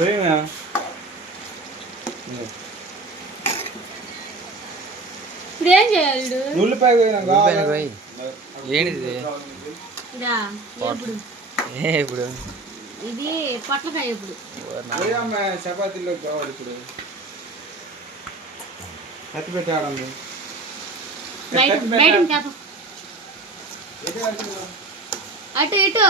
పోయినా ఇప్పుడు చేయాలి? ఉల్లిపాయ. ఏంటిది? ఇదా ఎప్పుడు? ఏ ఇప్పుడు ఇది పొట్లకాయ ఇప్పుడు చపాతీలో కావాలి ఇప్పుడు. ఎత్తి పెట్టాడండి అటు ఇటు.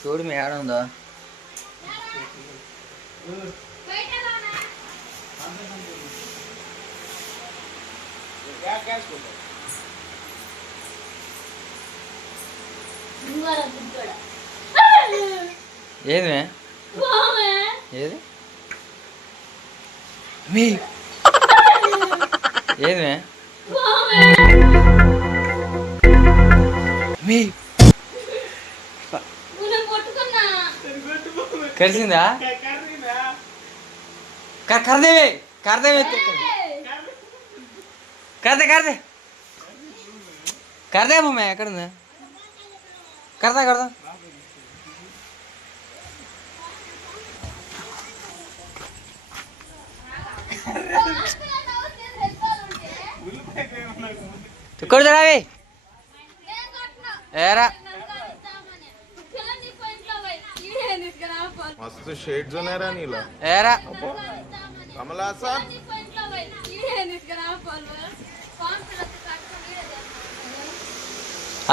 చూడు మీ ఏడ ఉందో? బయట రానా? ఇంగోరా గుడ్డోడా. ఏది. ఏది? మీ. ఏది? మీ. నేను కలిసిందా క- కరదేవి కరదేవి కరదే కరదే. కరదే బొమ్మ ఎక్కడుందా? కరదా కరదా. కొడుతున్నా ఏరా. మస్తు షేడ్స్ ఉన్నాయరా నీలో. ఏరా. కమలా సార్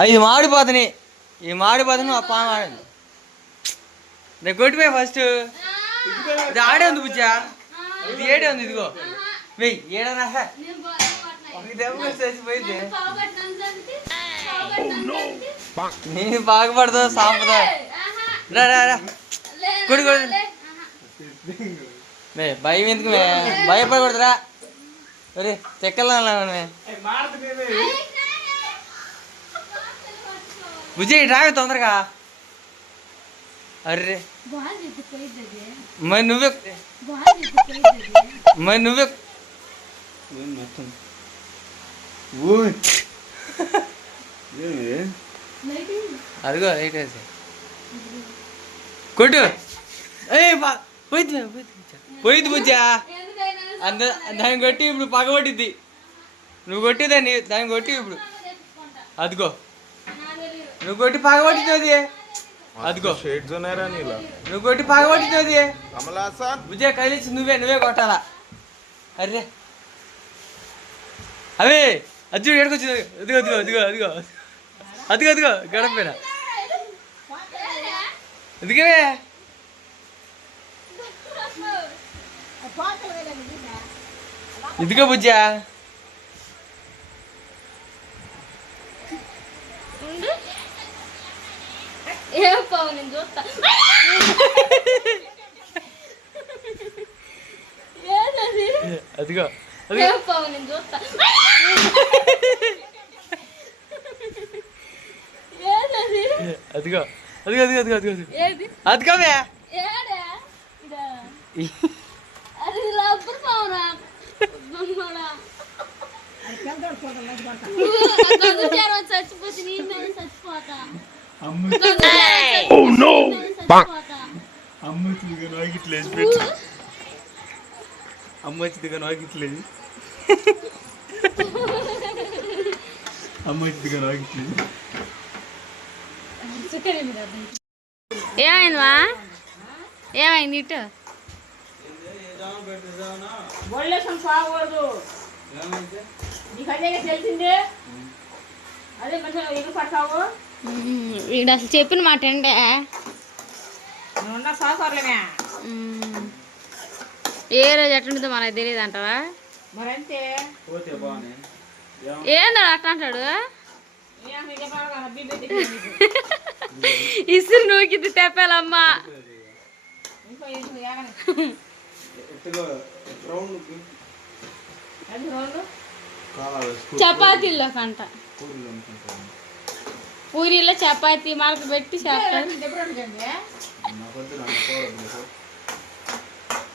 ఇది మాడిపోతుంది ఈ మాడిపోతుంది ఆ పాము ఆడింది. నేను కొట్టిపోయి ఫస్ట్ ఇది ఆడే ఉంది బుజ్జా. ఇది ఏడే ఉంది ఇదిగో. వెయ్యి ఏడనా సార్ నేను బాగుపడతా సాంపదా. కొడు కొడు మే భయం ఎందుకు మే భయపడకూడదురా. ఒరే చెక్కలా మే బుజ్జి రావి తొందరగా. అర్రే. మరి నువ్వే మరి నువ్వే మొత్తం అదిగో లైట్ వేసి కొట్టు. పోయింది పోయింది బుజ్జా. అంద దాన్ని కొట్టి ఇప్పుడు పగబట్టిద్ది నువ్వు కొట్టి దాన్ని దాన్ని కొట్టి ఇప్పుడు. అదిగో. నువ్వు కొట్టి పగబట్టినది అదిగో. షేడ్స్ ఉన్నాయరా నీలా. నువ్వు కొట్టి పగబట్టినది కమలాసా బుజ్జా కదిలించి నువ్వే నువ్వే కొట్టాలా. అరే అవే. అజ్జుడు ఎక్కడికొచ్చింది అదిగో అదిగో అదిగో అదిగో అదిగో అదిగో గడపైన? ఎందుకనే ఇదిగో బుజ్జా? ఏం పావు నేను చూస్తా. ఏంటది అదిగో. నేను చూస్తా. అదిగో అదిగో అదిగో అదిగో అదిగో అదిగో. ఏది? అదిగోమే ఏడా? ఇదా. అది రబ్బర్ పావురా. బొమ్మలా గదు జ్వరం చచ్చిపోతే నేను నేను చచ్చిపోతా. గదు జ్వరం చచ్చిపోతే నేను చచ్చిపోతా. అమ్మ కానీ ఇట్లా వేసి పెట్టు అమ్మ వచ్చింది కానీ ఆగిట్లేదు అమ్మ వచ్చింది కానీ ఆగిట్లేదు ఏమైందివా? ఏమైంది ఇటు? వీడు అసలు చెప్పిన మాట అండే నువ్వున్న ఏ రోజు ఎట్లుంటుందో మనకు తెలియదు అంటావా? బాగానే ఏందో అట్లా అంటాడు. ఇసురు నూకింది తెప్పాలమ్మా. చపాతీల్లో కంట. పూరీలో చపాతీ మనకు పెట్టి చేస్తారు.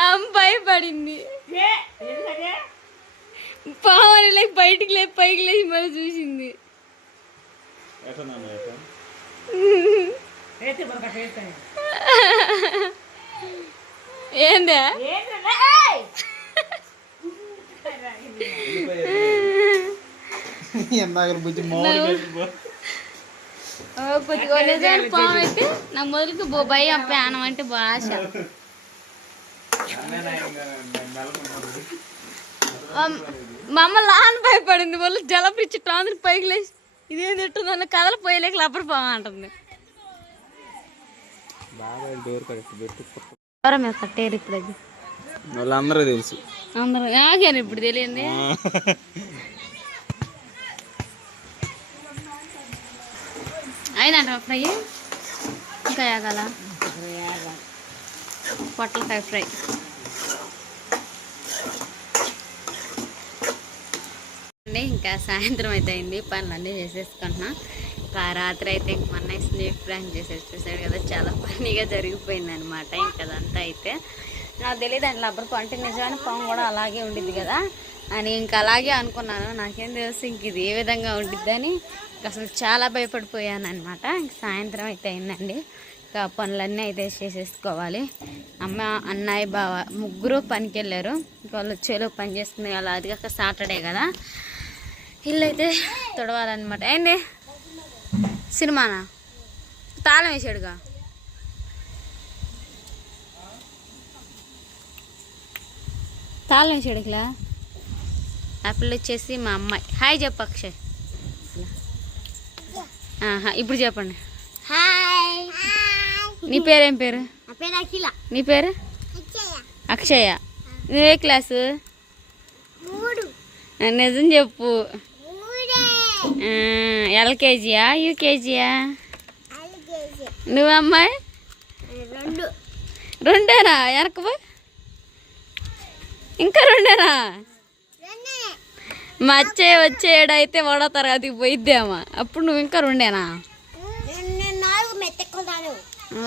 అమ్మ భయపడింది. పావని లేక బయటికి లేచి పైకి లేచి మరి చూసింది. ఏందా? కొద్దిగా పాము అయితే నా మొదలుకి బో భయం ప్రాణం అంటే బా ఆశ. అమ్- మా అమ్మ లాన్ భయపడింది. వాళ్ళు జలపిచ్చి టాంద్రి పైకి లేచి ఇదేం తిట్టుందన్న కథలు పోయలేక లబ్బర్ పాము అంటుంది. కట్టేరు ఇప్పుడు అది? వాళ్ళందరూ తెలుసు. అందరూ నాకేను ఇప్పుడు తెలియంది? అయిందంట ఫ్రై? ఇంకా ఆగాల పొట్లకాయ ఫ్రై. అండి ఇంకా సాయంత్రం అయితే అయింది. పనులన్నీ చేసేసుకుంటున్నాం. ఇంకా రాత్రి అయితే ఇంక మొన్న స్నేక్ ఫ్రాంక్ చేసేసి చూసాడు కదా చాలా ఫన్నీగా జరిగిపోయింది అనమాట ఇంకా అదంతా అయితే. నాకు తెలియదు అండి లబ్బర్ కంటిన్యూస్ అంటే నిజమైన కూడా అలాగే ఉండిద్ది కదా అని ఇంకా అలాగే అనుకున్నాను. నాకేం తెలుసు ఇంక ఇది ఏ విధంగా ఉండిద్దని అసలు చాలా భయపడిపోయాను అనమాట ఇంక సాయంత్రం అయితే అయిందండి. ఇంకా పనులన్నీ అయితే చేసేసుకోవాలి. అమ్మ అన్నయ్య బావ ముగ్గురు పనికి వెళ్ళారు ఇంకా వాళ్ళు వచ్చేలో పని చేసుకునే వాళ్ళు అది కాక సాటర్డే కదా. ఇల్లు అయితే తుడవాలన్నమాట. ఏంది? సినిమానా? తాళం వేసాడుగా? తాళం వేసాడు ఇట్లా? ఆ పిల్ల వచ్చేసి మా అమ్మాయి. హాయ్ చెప్పు అక్షయ్. ఇప్పుడు చెప్పండి. హాయ్. నీ పేరేం పేరు? నా పేరు అఖిల. నీ పేరు? అక్షయ. నువ్వే క్లాసు? నిజం చెప్పు. ఎల్కేజీయా యూకేజీయా? అలిగేసి నువ్వు అమ్మాయి రెండు. రెండేనా? వెనకబో ఇంకా రెండేనా? రెండే. మా అచ్చయ్య వచ్చేడైతే ఒకటో తరగతికి పోయిద్దేమా. అప్పుడు నువ్వు ఇంకా రెండేనా?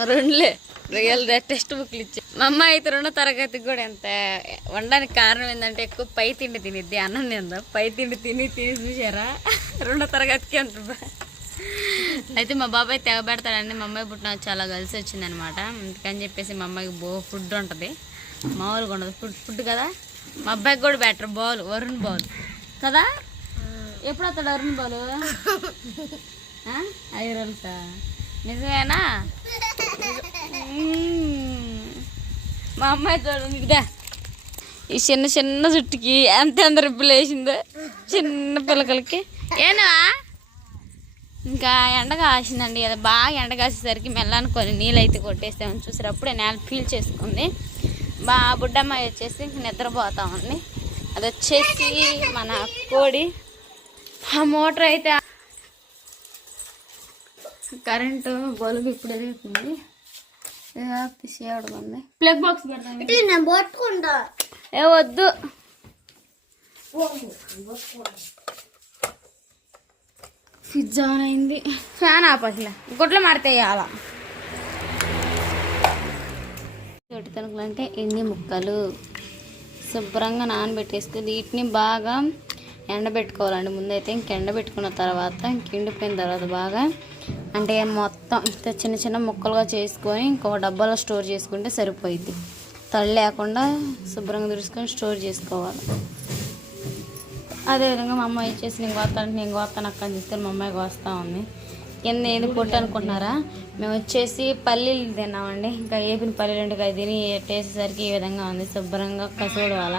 రెండులే. రియల్ టెక్స్ట్ బుక్లు ఇచ్చి. మా అమ్మ అయితే రెండో తరగతికి కూడా ఎంత వండడానికి కారణం ఏంటంటే ఎక్కువ పై తిండి తినిద్ది. అన్నం తిందా? పై తిండి తిని తిని చూసారా రెండో తరగతికి అంత అయితే మా బాబాయ్ తెగ పెడతాడండి. మా అమ్మాయి పుట్టిన చాలా కలిసి వచ్చింది అనమాట అందుకని చెప్పేసి మా అమ్మాయికి బో ఫుడ్ ఉంటుంది. మామూలుగా ఉండదు. ఫుడ్ ఫుడ్ కదా? మా అబ్బాయికి కూడా బెటర్ బాల్ వరుణ్ బాల్. కదా? ఎప్పుడు వస్తాడు వరుణ్ బాల్? ఐరన్ రోజులకా నిజమేనా? మా అమ్మాయి చూడండి ఇదా ఈ చిన్న చిన్న జుట్టుకి ఎంత ఎంత వేసిందో చిన్న పిల్లకలకి ఏనా? ఇంకా ఎండ కాసిందండి అది బాగా ఎండ కాసేసరికి మెల్లని కొన్ని నీళ్ళు అయితే కొట్టేస్తామని నేల ఫీల్ చేసుకుంది. మా బుడ్డమ్మాయి వచ్చేసి ఇంక నిద్రపోతా ఉంది. అది వచ్చేసి మన కోడి. ఆ మోటార్ అయితే కరెంటు బల్బు ఇప్పుడు ఎదుగుతుంది. తీసేయడం ప్లగ్ బాక్స్ పట్టుకుంటా. ఏ వద్దు. ఫ్రిడ్జ్ ఆన్ అయింది. ఫ్యాన్ ఆపట్లే. గుడ్లు మడతేయాల తోటి తణుకులు అంటే ఎన్ని ముక్కలు. శుభ్రంగా నానబెట్టేసుకుని వీటిని బాగా ఎండబెట్టుకోవాలండి. ముందైతే ఇంక ఎండబెట్టుకున్న తర్వాత ఇంక ఎండిపోయిన తర్వాత బాగా అంటే మొత్తం ఇంత చిన్న చిన్న ముక్కలుగా చేసుకొని ఇంకొక డబ్బాలో స్టోర్ చేసుకుంటే సరిపోయిద్ది. తడి లేకుండా శుభ్రంగా తుడుచుకొని స్టోర్ చేసుకోవాలి. అదేవిధంగా మా అమ్మాయి ఇచ్చేసి నేను కోస్తాను నేను కోస్తాను అక్కడ చూస్తే మా అమ్మాయి కోస్తా ఉంది. కింద ఏది పొట్టు అనుకుంటున్నారా? మేము వచ్చేసి పల్లీలు తిన్నామండి. ఇంకా ఏపిన పల్లీలు ఉంటే అది తిని వేసేసరికి ఈ విధంగా ఉంది. శుభ్రంగా కసూడవాల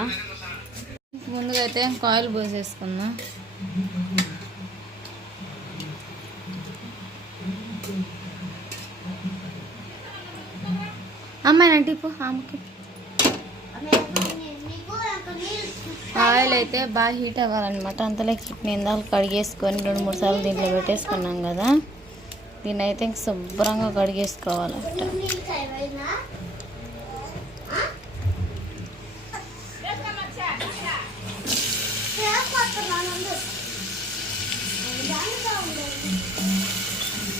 ముందుగా అయితే కాయలు పోసేసుకుందాం. అమ్మాయినంటే ఇప్పుడు ఆమెకి ఆయిల్ అయితే బాగా హీట్ అవ్వాలన్నమాట. అంతలో అంతలోకి నిందాలు కడిగేసుకొని రెండు మూడు సార్లు దీంట్లో పెట్టేసుకున్నాం కదా. దీన్ని అయితే ఇంక శుభ్రంగా కడిగేసుకోవాలంట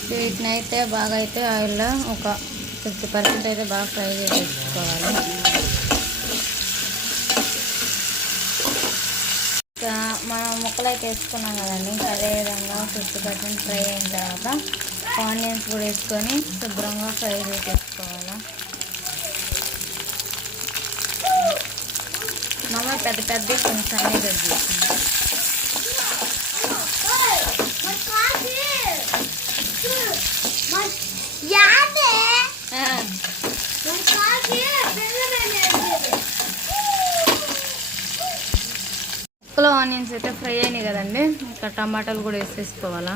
వీటిని అయితే బాగా అయితే ఆయిల్లో ఒక ఫిఫ్టీ పర్సెంట్ అయితే బాగా ఫ్రై చేసేసుకోవాలి. ఇంకా మనం ముక్కలు అయితే వేసుకున్నాం కదండి అదేవిధంగా అదే విధంగా ఫిఫ్టీ పర్సెంట్ ఫ్రై అయిన తర్వాత ఆనియన్స్ కూడా వేసుకొని శుభ్రంగా ఫ్రై చేసేసుకోవాలి. మమ్మల్ని పెద్ద పెద్ద కొంచెం అన్నీ కట్ చేసింది యాదే ఆ, మన కాకి పిల్లలు ముక్కలు ఆనియన్స్ అయితే ఫ్రై అయినాయి కదండి. ఇంకా టమాటాలు కూడా వేసేసుకోవాలా.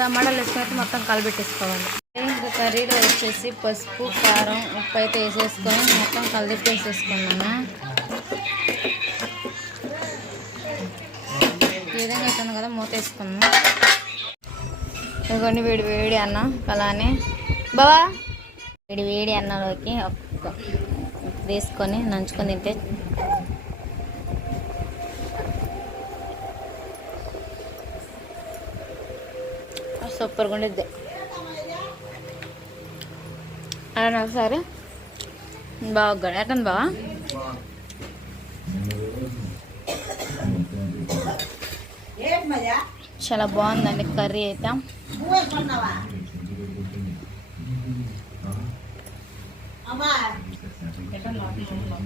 టమాటాలు వేసుకున్నట్టు మొత్తం కలిపెట్టేసుకోవాలి ఇంకా కర్రీలో వచ్చేసి పసుపు కారం ఉప్పు అయితే వేసేసుకొని మొత్తం కలిపేసేసుకున్నాను ఈ విధంగా అవుతుంది కదా మూత వేసుకున్నాను. ఇదిగోండి వేడి వేడి అన్నం. అలానే. బావా. వేడి వేడి అన్నంలోకి వేసుకొని నంచుకొని తింటే సూపర్గా ఉండిద్ది. అలా ఒకసారి బాగా ఎట్టండి బావా? చాలా బాగుందండి కర్రీ అయితే. అమ్మా 嗯。